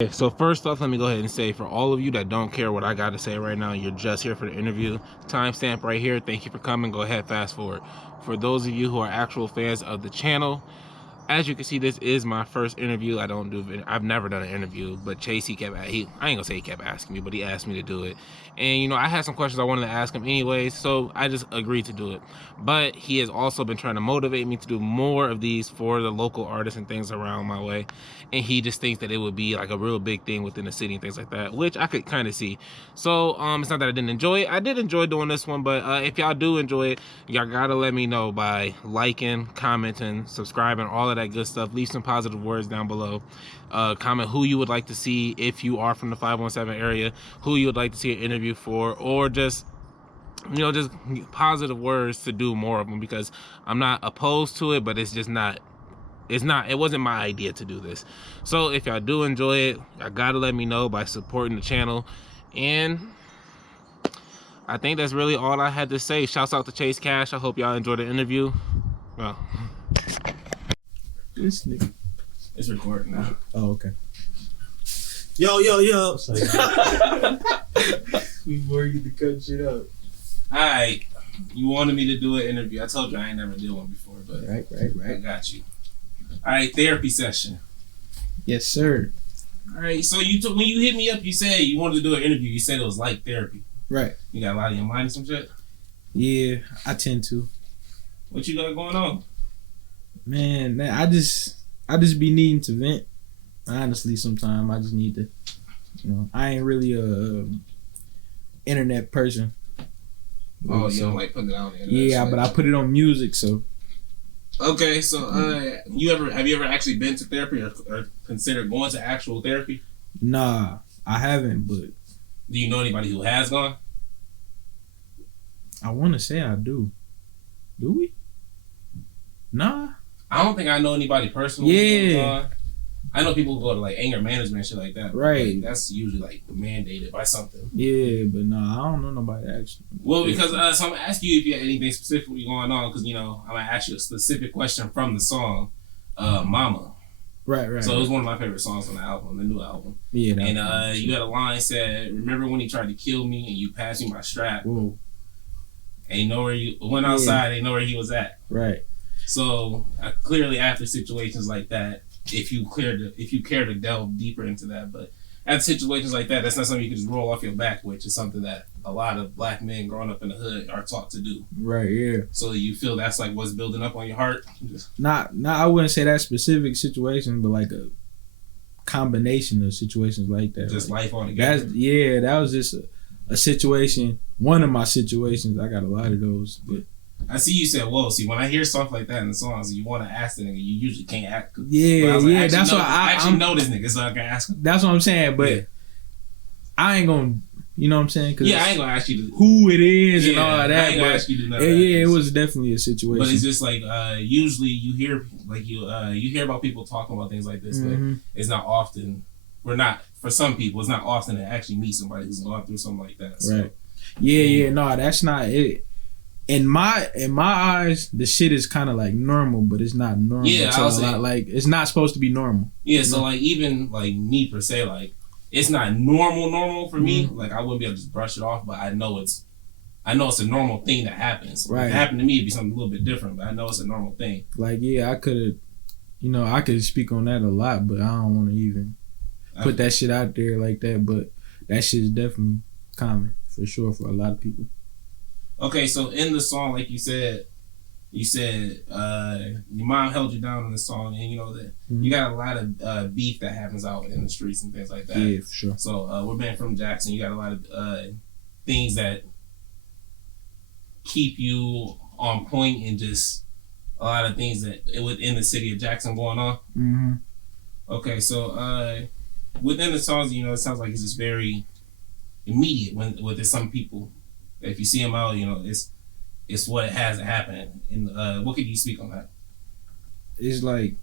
Okay, so first off, let me go ahead and say, for all of you that don't care what I got to say right now, you're just here for the interview. Timestamp right here. Thank you for coming. Go ahead, fast forward. For those of you who are actual fans of the channel, as you can see, this is my first interview. I've never done an interview, but Chase, I ain't gonna say he kept asking me, but he asked me to do it. And you know, I had some questions I wanted to ask him anyways, so I just agreed to do it. But he has also been trying to motivate me to do more of these for the local artists and things around my way. And he just thinks that it would be like a real big thing within the city and things like that, which I could kind of see. So it's not that I didn't enjoy it. I did enjoy doing this one, but if y'all do enjoy it, y'all gotta let me know by liking, commenting, subscribing, all of that good stuff. Leave some positive words down below. Comment who you would like to see if you are from the 517 area, who you would like to see an interview for, or just, you know, just positive words to do more of them, because I'm not opposed to it, but it's just not, it wasn't my idea to do this. So if y'all do enjoy it, y'all gotta let me know by supporting the channel. And I think that's really all I had to say. Shouts out to Chase Cash. I hope y'all enjoyed the interview. Well, this nigga. it's recording now. Oh, okay. Yo. Before you get to cut shit up. Alright. You wanted me to do an interview. I told you I ain't never did one before, but Right. I got you. Alright, therapy session. Yes, sir. Alright, so when you hit me up, you said you wanted to do an interview. You said it was like therapy. Right. You got a lot on your mind and some shit? Yeah, I tend to. What you got going on? Man, I just be needing to vent. Honestly, sometimes I just need to, you know, I ain't really a internet person. Oh, you don't like putting it out there? Yeah, but I put it on music, so. Okay, so have you ever actually been to therapy or considered going to actual therapy? Nah, I haven't, but. Do you know anybody who has gone? I want to say I do. Do we? Nah. I don't think I know anybody personally. Yeah. I know people who go to like anger management, shit like that. Right. Like, that's usually like mandated by something. Yeah, but nah, I don't know nobody actually. Well, because so I'm gonna ask you if you had anything specifically going on, because you know I'm gonna ask you a specific question from the song, "Mama." Right. So it was one of my favorite songs on the album, the new album. Yeah. And you had a line said, "Remember when he tried to kill me and you passed me my strap? Whoa. Ain't know where you went outside. Ain't know where he was at." Right. So clearly, after situations like that, if you care to delve deeper into that, but at situations like that, that's not something you can just roll off your back, which is something that a lot of black men growing up in the hood are taught to do. Right. Yeah. So you feel that's like what's building up on your heart? Not. I wouldn't say that specific situation, but like a combination of situations like that. Just like, life altogether. That was just a situation. One of my situations. I got a lot of those, but. I see you said, "Whoa!" See, when I hear stuff like that in the songs, you want to ask the nigga, you usually can't ask. Yeah. That's why I actually know this nigga, so I can ask him. That's what I'm saying, but I ain't gonna, you know what I'm saying? Cause I ain't gonna ask you who it is and all that. I ain't gonna ask you to do nothing. Yeah, it was definitely a situation. But it's just like usually you hear you hear about people talking about things like this, but it's not often. For some people, it's not often to actually meet somebody who's gone through something like that. So. Right. Yeah. No, that's not it. In my eyes, the shit is kind of like normal, but it's not normal. Yeah, I was like it's not supposed to be normal. Yeah, so like even like me per se, like it's not normal for me. Like I wouldn't be able to just brush it off, but I know it's a normal thing that happens. Right. If it happened to me, it'd be something a little bit different, but I know it's a normal thing. Like I could speak on that a lot, but I don't want to even put that shit out there like that. But that shit is definitely common for sure for a lot of people. Okay, so in the song, like you said your mom held you down in the song, and you know that you got a lot of beef that happens out in the streets and things like that. Yeah, for sure. So we're being from Jackson, you got a lot of things that keep you on point, and just a lot of things that within the city of Jackson going on. Mm-hmm. Okay, so within the songs, you know, it sounds like it's just very immediate with some people. If you see them out, you know, it's what it has to happen. And what could you speak on that? It's like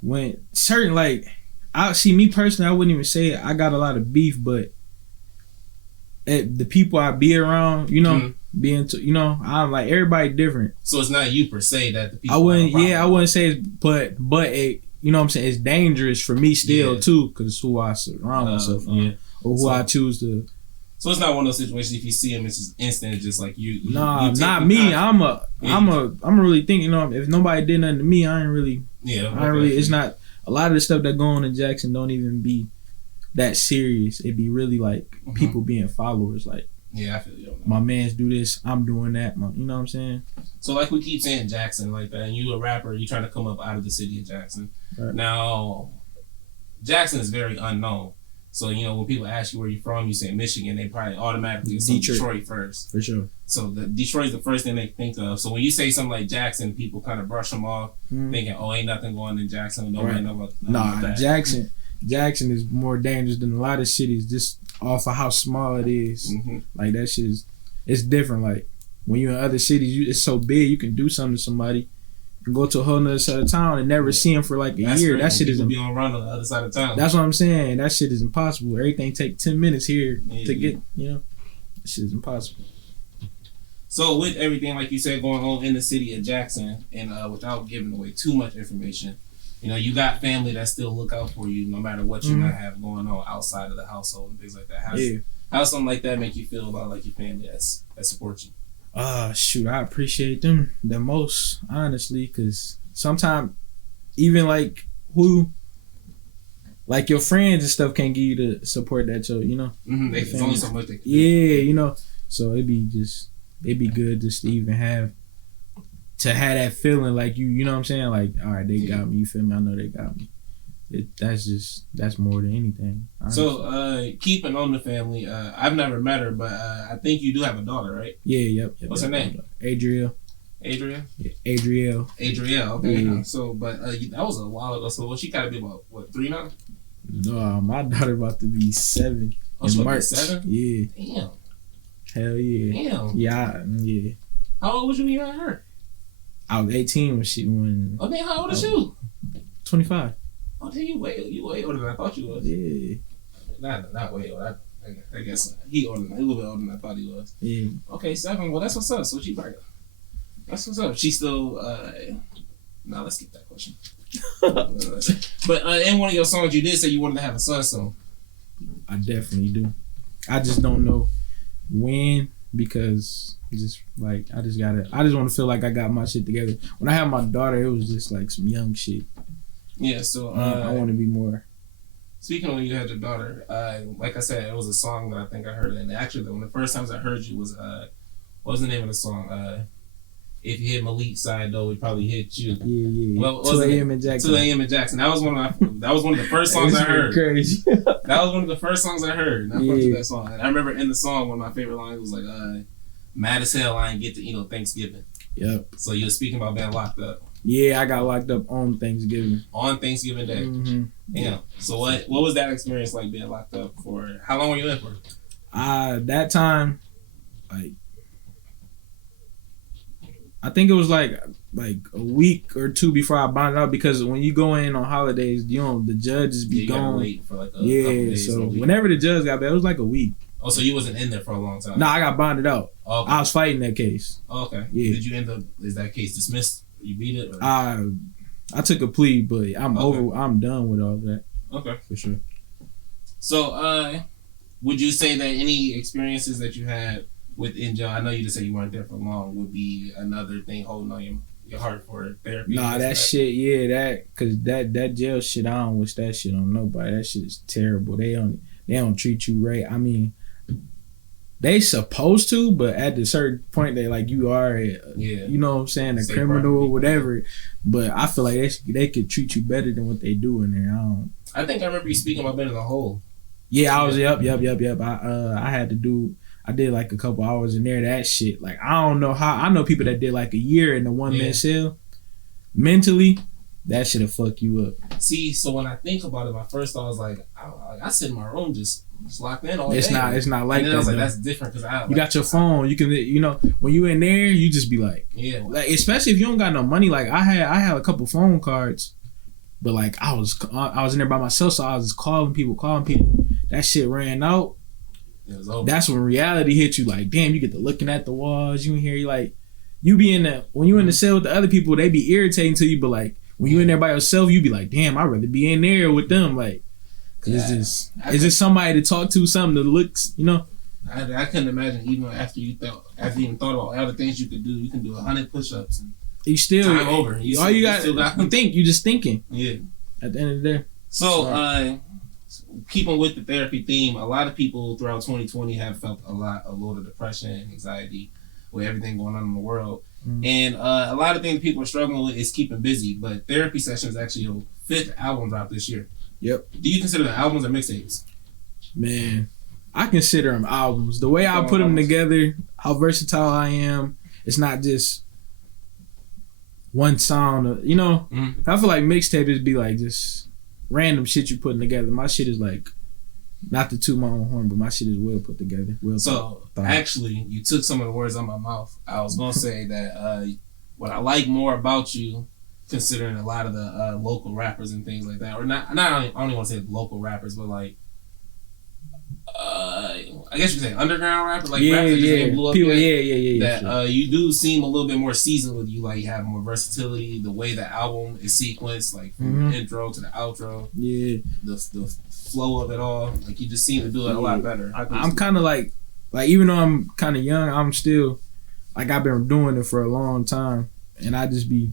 when certain, like, I see me personally, I wouldn't even say I got a lot of beef, but the people I be around, you know, I'm like, everybody different. So it's not you per se that the people. I wouldn't say, but you know what I'm saying, it's dangerous for me still too, because it's who I surround myself or who I choose to. So it's not one of those situations. If you see him, it's just instant. It's just like you Nah, not me. I'm really thinking. You know, if nobody did nothing to me, I ain't really. Yeah. I ain't really. It's not a lot of the stuff that go on in Jackson don't even be that serious. It be really like people being followers. Like, yeah, I feel you. My mans do this, I'm doing that. You know what I'm saying? So like we keep saying Jackson like that, and you a rapper, you trying to come up out of the city of Jackson. Right. Now, Jackson is very unknown. So, you know, when people ask you where you're from, you say Michigan, they probably automatically assume Detroit first. For sure. So Detroit's the first thing they think of. So when you say something like Jackson, people kind of brush them off, thinking, oh, ain't nothing going in Jackson. Nobody know about that. Jackson is more dangerous than a lot of cities just off of how small it is. Like, that shit is, it's different. Like, when you're in other cities, it's so big, you can do something to somebody and go to a whole nother side of town and never see him for like a year. That shit is be on run on the other side of town. That's what I'm saying. That shit is impossible. Everything take 10 minutes here to get, you know. That shit is impossible. So with everything, like you said, going on in the city of Jackson, and without giving away too much information, you know, you got family that still look out for you no matter what you might have going on outside of the household and things like that. How something like that make you feel about like your family that supports you? Shoot, I appreciate them the most, honestly, because sometimes even like your friends and stuff can't give you the support that you know. It's only so much they can do. You know. So it'd be good just to even have that feeling like you know what I'm saying? Like, all right, they got me, you feel me? I know they got me. That's more than anything. Honestly. So, keeping on the family, I've never met her, but I think you do have a daughter, right? Yeah, yep. What's her name? Adriel. Adriel? Yeah, Adriel. Okay. Yeah. So, but that was a while ago. So, she got to be about, 3 now? No, my daughter about to be 7 in March. 7? Yeah. Damn. Hell yeah. Damn. Yeah. How old was you when you had her? I was 18 when Oh, man, how old is you? 25. Oh, then you way older than I thought you was. Yeah. Not way older. I guess he older. He a little bit older than I thought he was. Yeah. Okay, 7. Well, that's what's up. So she probably. That's what's up. She still. Now let's skip that question. But in one of your songs, you did say you wanted to have a son soon. I definitely do. I just don't know when, because just like I just want to feel like I got my shit together. When I had my daughter, it was just like some young shit. Yeah, so I want to be more. Speaking of when you had your daughter, like I said, it was a song that I think I heard, and actually one of the first times I heard you was what was the name of the song? If you hit Malik's side though, we probably hit you. Yeah. Well, 2 a.m. in Jackson. 2 a.m. in Jackson. That was one of the first songs I heard. Crazy. That was one of the first songs I heard. And I fucked with that song. And I remember in the song, one of my favorite lines was like, "Mad as hell, I ain't get to Thanksgiving." Yep. So you were speaking about being locked up. Yeah, I got locked up on Thanksgiving. On Thanksgiving Day. Yeah. So what was that experience like being locked up for? How long were you in for? That time, like, I think it was like a week or 2 before I bonded out, because when you go in on holidays, the judges be gone. Wait for like a couple days. So whenever the judge got back, it was like a week. Oh, so you wasn't in there for a long time? Nah, I got bonded out. Okay. I was fighting that case. Okay. Yeah. Did you end up? Is that case dismissed? You beat it? Or? I took a plea, but I'm over. I'm done with all that. Okay, for sure. So, would you say that any experiences that you had within jail? I know you just said you weren't there for long. Would be another thing holding on your heart for therapy? Nah, that shit. Yeah, cause that jail shit. I don't wish that shit on nobody. That shit is terrible. They don't treat you right. I mean, they supposed to, but at a certain point, they like you are, you know what I'm saying, a criminal or whatever. But I feel like they could treat you better than what they do in there. I think I remember you speaking about being in the hole. Yeah, I was. Yep. I did like a couple hours in there. That shit, like, I don't know how. I know people that did like a year in the 1-man cell. Mentally, that should have fucked you up. See, so when I think about it, my first thought was like, I sit in my room just locked in all day. It's not like that. I was like, that's different because you got your phone. You can, when you in there, you just be like, like, especially if you don't got no money. Like I had a couple phone cards, but like I was in there by myself, so I was just calling people. That shit ran out. It was over. That's when reality hit you. Like, damn, you get to looking at the walls. You in here, you like, you be in the when you in the cell with the other people, they be irritating to you, but like, when you in there by yourself, you be like, damn, I'd rather be in there with them. Like, cause it's just somebody to talk to, something that looks, you know. I couldn't imagine even after you even thought about all the things you could do. You can do 100 push-ups. And you still time over. All you got to think. You just thinking. Yeah. At the end of the day. So, keeping with the therapy theme, a lot of people throughout 2020 have felt a lot of depression and anxiety with everything going on in the world. Mm-hmm. And a lot of things people are struggling with is keeping busy. But therapy sessions actually your 5th album dropped this year. Yep. Do you consider them albums or mixtapes? Man, I consider them albums. The way I put them together, how versatile I am, it's not just one sound. You know, I feel like mixtapes be like just random shit you putting together. My shit is like, not to toot my own horn, but my shit is well put together. Actually, you took some of the words out of my mouth. I was gonna say that what I like more about you, considering a lot of the local rappers and things like that, or not. I don't even want to say local rappers, but like. I guess you could say underground rapper, like rappers that just blew up. People, that you do seem a little bit more seasoned with you, like you have more versatility. The way the album is sequenced, like from the intro to the outro, the flow of it all, like you just seem to do it a lot better. I'm kind of like even though I'm kind of young, I'm still like I've been doing it for a long time, and I just be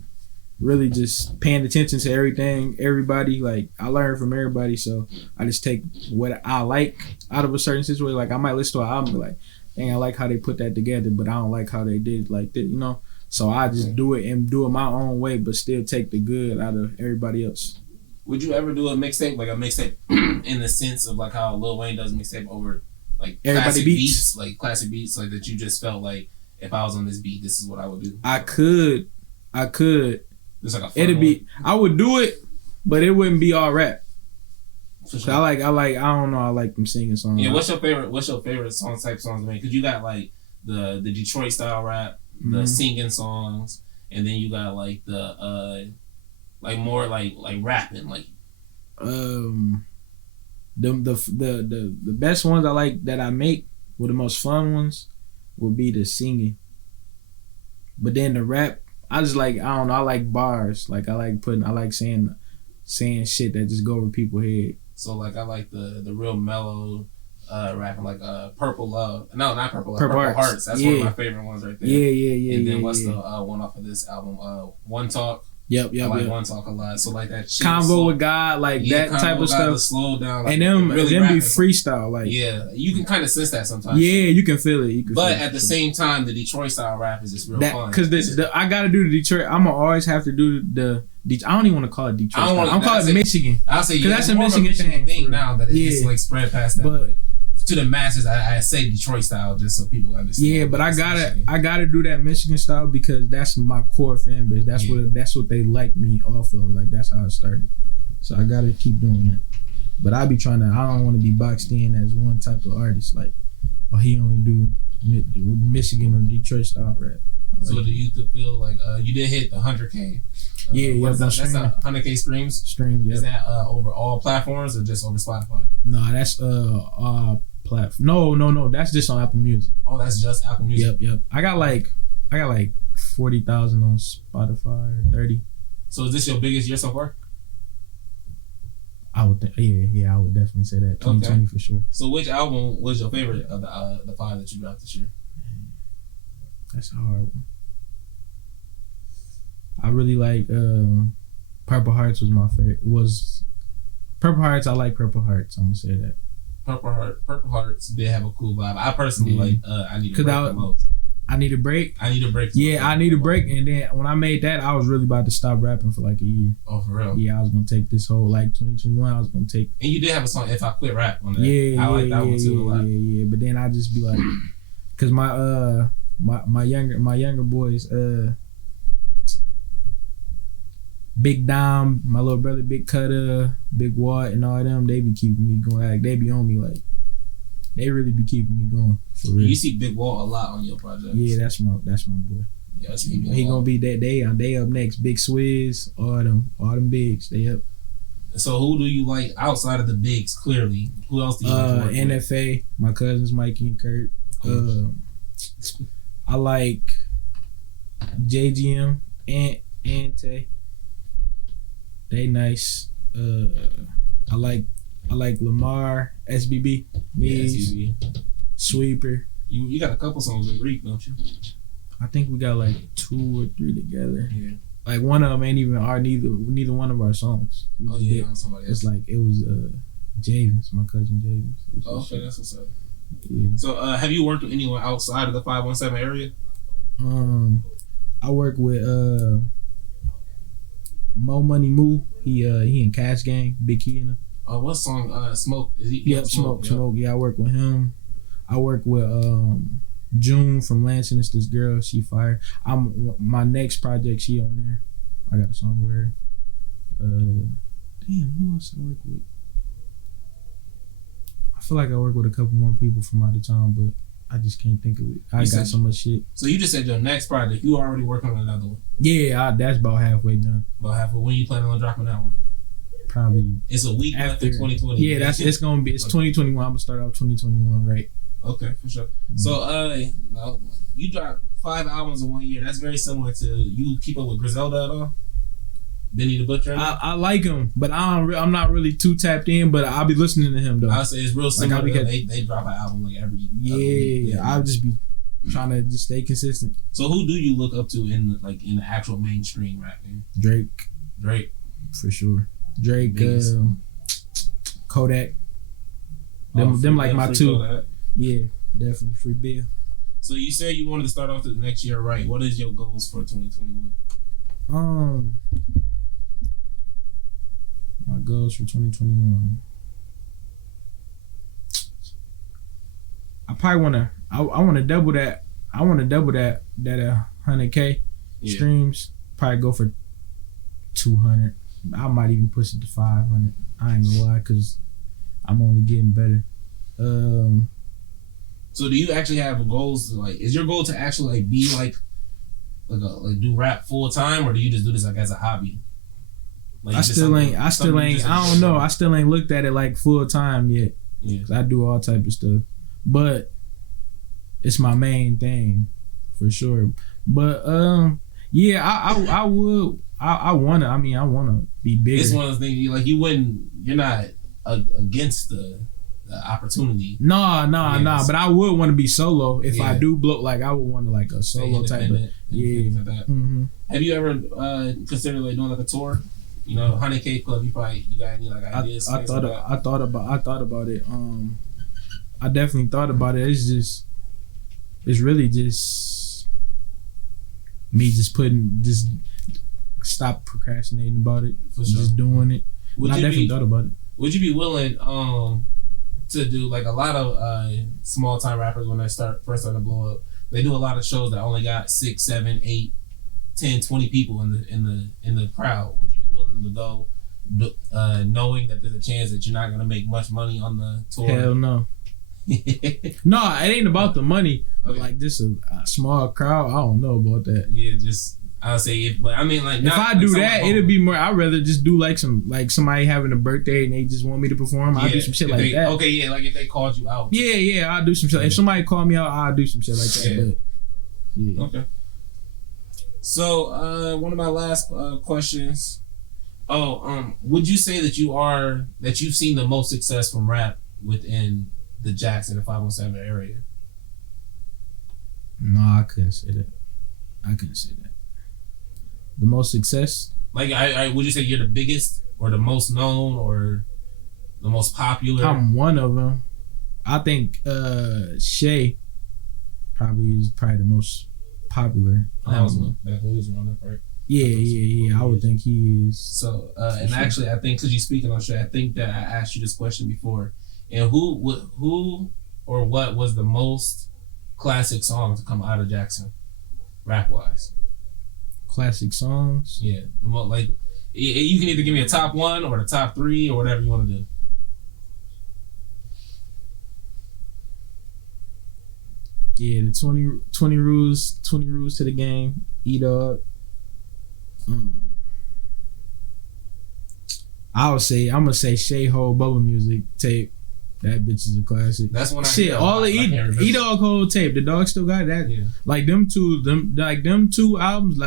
really just paying attention to everything, everybody. Like I learn from everybody, so I just take what I like out of a certain situation. Like I might listen to an album, and be like, dang, I like how they put that together, but I don't like how they did like that, you know. So I just do it and do it my own way, but still take the good out of everybody else. Would you ever do a mixtape, like a mixtape in the sense of like how Lil Wayne does mixtape over like classic beats, like classic beats, like that you just felt like if I was on this beat, this is what I would do? I could. It's like I would do it, but it wouldn't be all rap. Sure. I don't know, I like them singing songs. Yeah, what's your favorite song type songs to make? Because you got like the Detroit style rap, the singing songs, and then you got like the like more like rapping, like the best ones I like that I make, or the most fun ones, would be the singing. But then the rap, I just like, I don't know, I like bars. Like I like saying shit that just go over people's head. So like I like the real mellow rapping, like Purple Love. No, not Purple Love. Purple Hearts. That's one of my favorite ones right there. Yeah. And then what's the one off of this album? One Talk. Yep. I like One Talk a lot. So like that shit. Convo with God, like that type of stuff. Slow down. Like, and them really be freestyle. Like you can kind of sense that sometimes. Yeah, you can feel it. But at the same time, the Detroit style rap is just real fun. Because I gotta do the Detroit. I'm gonna always have to do the. I don't even want to call it Detroit. I'm calling it Michigan. I'll say because that's a Michigan thing now that it's like spread past that. But to the masses, I say Detroit style just so people understand. Yeah, but I gotta do that Michigan style because that's my core fan base. That's what they like me off of. Like that's how it started. So I gotta keep doing that. But I don't want to be boxed in as one type of artist. Like, he only do Michigan or Detroit style rap. So do you feel like you did hit the 100K? That's 100K streams. Streams. Is that over all platforms or just over Spotify? No, that's platform. No. That's just on Apple Music. Oh, that's just Apple Music. Yep. I got like 40,000 on Spotify or 30. So is this your biggest year so far? I would I would definitely say that 2020 for sure. So which album was your favorite of the 5 that you dropped this year? That's a hard one. I really like Purple Hearts was my favorite. Purple Hearts, I like Purple Hearts. I'm gonna say that. Purple Hearts did have a cool vibe. I personally like I Need a Break the most. I Need a Break? I Need a Break. Yeah, I Need a Break. And then when I made that, I was really about to stop rapping for like a year. Oh, for real? Yeah, I was gonna take this whole 2021, I was gonna take. And you did have a song, If I Quit Rap, on that. Yeah, I like that one too a lot. Yeah. But then I just be like, cause my younger boys, Big Dom, my little brother, Big Cutter, Big Watt, and all them, they be keeping me going. Like they be on me, like they really be keeping me going for real. You see Big Watt a lot on your project. Yeah, that's my boy. Yeah, he gonna be that they up next. Big Swizz, all them bigs, they up. So who do you like outside of the bigs? Clearly, who else do you like? NFA, my cousins Mikey and Kurt. I like JGM and Tay. They nice. I like Lamar, SBB, Mees, SUV. Sweeper. You got a couple songs with Reek, don't you? I think we got like 2 or 3 together. Yeah. Like one of them ain't even neither one of our songs. We Oh just yeah, did. on somebody else. It's like it was Javens, my cousin Javens. Oh, okay, that's what's up. Yeah. So, have you worked with anyone outside of the 517 area? I work with Mo Money Moo. He in Cash Gang, Big Key in him. What song? Smoke. Is he? Yep, Smoke. Yeah, I work with him. I work with June from Langston. It's this girl. She fire. My next project. She on there. I got a song with her. Damn, who else I work with? I feel like I work with a couple more people from out of town, but I just can't think of it. I got so much shit. So you just said your next project. You already working on another one. Yeah, that's about halfway done. About halfway. When you planning on dropping that one? Probably. It's a week after 2020. Yeah, it's gonna be. It's 2021. I'm gonna start off 2021, right? Okay, for sure. So, you dropped 5 albums in 1 year. That's very similar to you. Keep up with Griselda at all? Benny the Butcher? I like him, but I'm not really too tapped in. But I'll be listening to him though. I'll say it's real similar. Like, they drop an album like every week. Yeah, I'll just be trying to just stay consistent. So who do you look up to in the actual mainstream rap game? Drake, for sure. Drake, Kodak. Them like my two. Kodak. Yeah, definitely Free Bill. So you said you wanted to start off the next year right. What is your goals for 2021? My goals for 2021. I probably wanna. I want to double that. I want to double that 100K streams. Probably go for 200. I might even push it to 500. I ain't gonna lie, cause I'm only getting better. So do you actually have goals? Is your goal to actually be do rap full time, or do you just do this as a hobby? I still ain't. I don't know. I still ain't looked at it like full time yet. Yeah. 'Cause I do all type of stuff, but it's my main thing for sure. But yeah, I would. I wanna. I mean, I wanna be bigger. It's one of those things. You're not against the opportunity. Nah. But I would want to be solo if I do blow. Like I would want to like a solo type of. Yeah. Like that. Mm-hmm. Have you ever considered doing a tour? 100K Club. You got any ideas? I thought about it. I definitely thought about it. It's really just me just stop procrastinating about it. For sure. Just doing it. I definitely thought about it. Would you be willing to do a lot of small time rappers when they first start to blow up? They do a lot of shows that only got 6, 7, 8, 10, 20 people in the crowd. Would you be willing to go knowing that there's a chance that you're not gonna make much money on the tour? Hell no. No, it ain't about the money. Okay. But just a small crowd, I don't know about that. Yeah, just I'll say if I do that, it'd be more. I'd rather just do somebody having a birthday and they just want me to perform. I'll do some shit like that. Okay, yeah, if they called you out. Yeah, I'll do some shit. If somebody called me out, I'll do some shit like that. Yeah. But yeah. Okay. So one of my last questions. Would you say that you've seen the most success from rap within the Jackson and 517 area? No, I couldn't say that. The most success? Would you say you're the biggest or the most known or the most popular? I'm one of them. I think Shay is probably the most popular. That was one. That was one up, right? Yeah. I would think he is. So, and sure. Actually, I think because you're speaking on Shay, I think that I asked you this question before. And who or what was the most classic song to come out of Jackson, rap wise? Classic songs? Yeah, the most, you can either give me a top 1 or the top 3 or whatever you want to do. Yeah, the 20 rules to the game. E-Dog. I'm gonna say Shay Ho Bubble Music tape. That bitch is a classic. That's when all the E-Dog whole tape. The dog still got that. Yeah. Them two albums.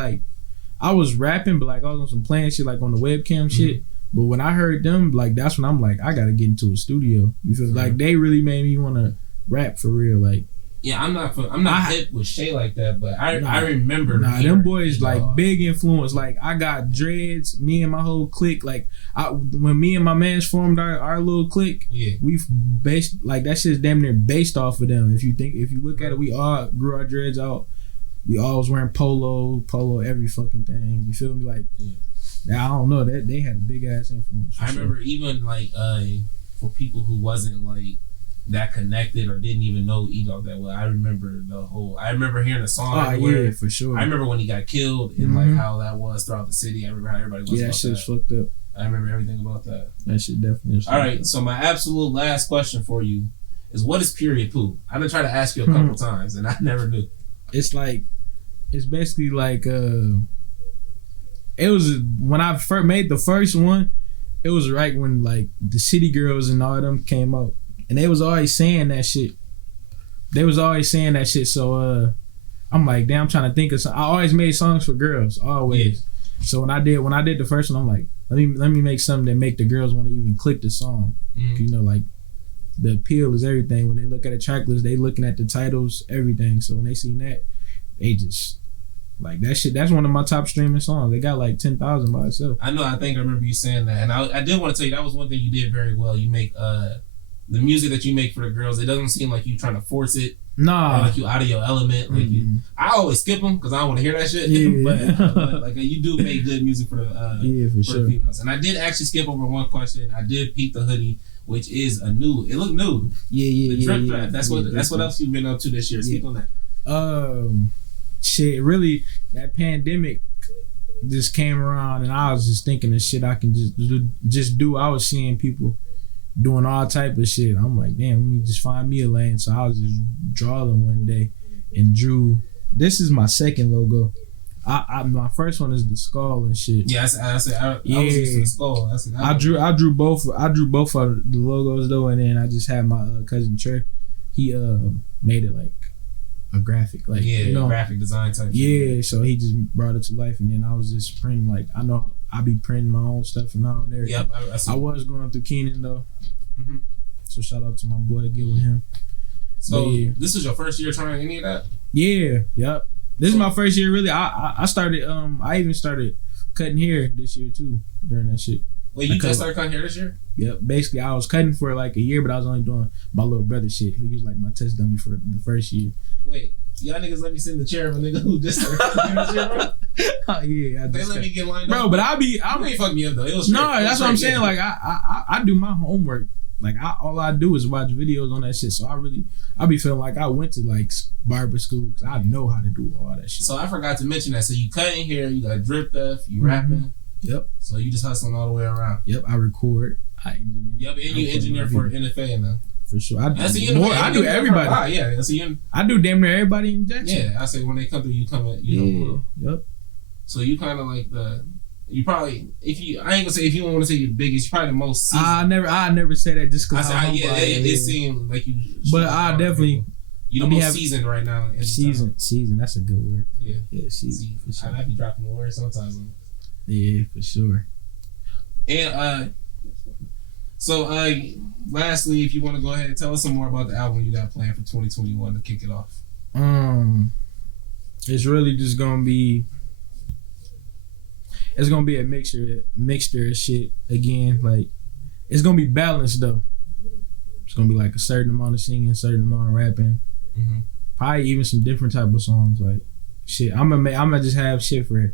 I was rapping, but like I was on some playing shit, like on the webcam shit. But when I heard them, like that's when I'm like, I gotta get into a studio. You feel like they really made me want to rap for real. Like, yeah, I'm not hip with Shay like that, but I remember. Nah, them boys like big influence. Like I got dreads. Me and my whole clique. Like when me and my mans formed our little clique, we've based like that shit's damn near based off of them. If you look at it, we all grew our dreads out. We all was wearing polo, every fucking thing. You feel me? Like, I don't know, that they had a big ass influence. I remember even like for people who wasn't like that connected or didn't even know E-Dog that well, I remember hearing the song. Yeah, for sure. I remember when he got killed and like how that was throughout the city. I remember how everybody was. Yeah, that shit's fucked up. I remember everything about that. That shit definitely is. All right, so my absolute last question for you is, what is period poo? I've been trying to ask you a couple times and I never knew. It's basically like it was when I first made the first one. It was right when like the City Girls and all of them came up, and they was always saying that shit. So I'm like, damn, I'm trying to think of something. I always made songs for girls, always. Yeah. So when I did the first one, I'm like, let me make something that make the girls want to even click the song. You know, like the appeal is everything. When they look at a track list, they looking at the titles, everything. So when they seen that, they just like that shit. That's one of my top streaming songs. They got like 10,000 by itself. I know. I remember you saying that, and I did want to tell you that was one thing you did very well. You make the music that you make for the girls. It doesn't seem like you trying to force it. Nah, or like you out of your element. Like I always skip them because I don't want to hear that shit. Yeah. but like you do make good music for the for the females. And I did actually skip over one question. I did peep the hoodie, which is a new. It looked new. Yeah. The drip draft. That's what else you've been up to this year. Speak on that. Shit, really, that pandemic just came around and I was just thinking of shit I can just do. I was seeing people doing all type of shit. I'm like, damn, let me just find me a lane. So I was just drawing one day and drew. This is my second logo. My first one is the skull and shit. Yeah, I was used to the skull. I drew both of the logos though, and then I just had my cousin Trey. He made it like a graphic, like graphic design type. Yeah, shit. So he just brought it to life, and then I was just printing. Like I know I be printing my own stuff and all and everything. Yep, I was going through Keenan though. So shout out to my boy, get with him. So this is your first year trying any of that? Yeah, yep. This is my first year really. I started. I even started cutting hair this year too during that shit. Wait, you just started cutting hair this year? Yep. Basically, I was cutting for like a year, but I was only doing my little brother shit. He was like my test dummy for the first year. Wait, y'all niggas let me sit in the chair of a nigga who just started cutting hair this year, bro? Oh yeah, they let me get lined up, bro. But I ain't fuck me up though. It was that's what I'm saying. Like I do my homework. Like all I do is watch videos on that shit. So I be feeling like I went to like barber school because I know how to do all that shit. So I forgot to mention that. So you cutting hair, you got drip theft, you rapping. Yep. So you just hustling all the way around. Yep. I record. I engineer. Yep. And you engineer for NFA now. For sure. I do everybody. Yeah. I do damn near everybody in Jackson. Yeah. I say when they come through, you come at Yep. So you kind of like you probably I ain't gonna say if you want to say you're the biggest, you're probably the most seasoned. I never say that just because it seemed like you. But I definitely. You're the most seasoned right now. Season. That's a good word. Yeah. Yeah, season. For sure. I be dropping the word sometimes. Yeah, for sure. And so lastly, if you want to go ahead and tell us some more about the album you got planned for 2021 to kick it off. It's really just gonna be. It's gonna be a mixture of shit again. Like it's gonna be balanced though. It's gonna be like a certain amount of singing, certain amount of rapping. Probably even some different type of songs. Like shit, I'm gonna just have shit for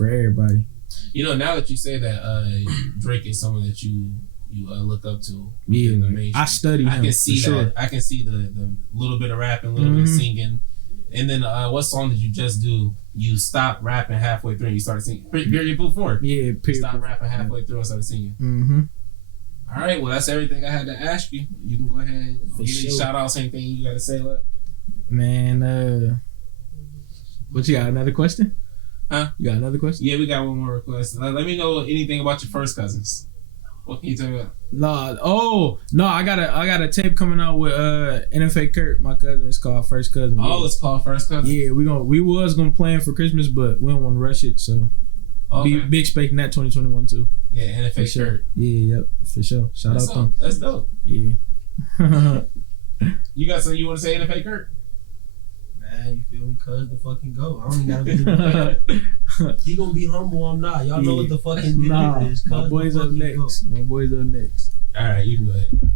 everybody. You know, now that you say that, Drake is someone that you look up to. Yeah, I study him. I can see that. Sure. I can see the little bit of rapping, a little bit of singing. And then what song did you just do? You stopped rapping halfway through and you started singing. Period. Before. Yeah. You stopped rapping halfway through and started singing. All right. Well, that's everything I had to ask you. You can go ahead and give any shout outs, anything you got to say. Look. Man, what you got? Another question? Huh? You got another question? Yeah, we got one more request. Let me know anything about your first cousins. What can you tell me about? No, I got a tape coming out with NFA Kurt, my cousin. It's called First Cousin. Oh, it's called First Cousin. Yeah, we was gonna plan for Christmas, but we don't want to rush it, so Be expecting that 2021 too. Yeah, NFA For sure. shirt. Yeah, yep, for sure. Shout out them. That's dope. Yeah. You got something you want to say, NFA Kurt? Man, you feel me? Cuz the fucking go. I don't even gotta be. He gonna be humble. I'm not. Y'all know what the fucking deal is. My boys up next. My boys up next. All right, you can go ahead.